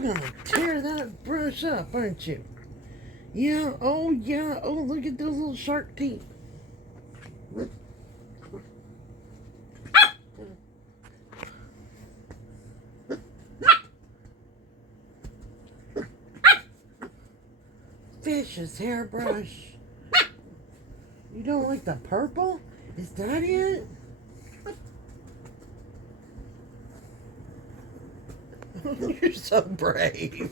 You're gonna tear that brush up, aren't you? Yeah, oh yeah, oh look at those little shark teeth. Fish's hairbrush. You don't like the purple? Is that it? You're so brave.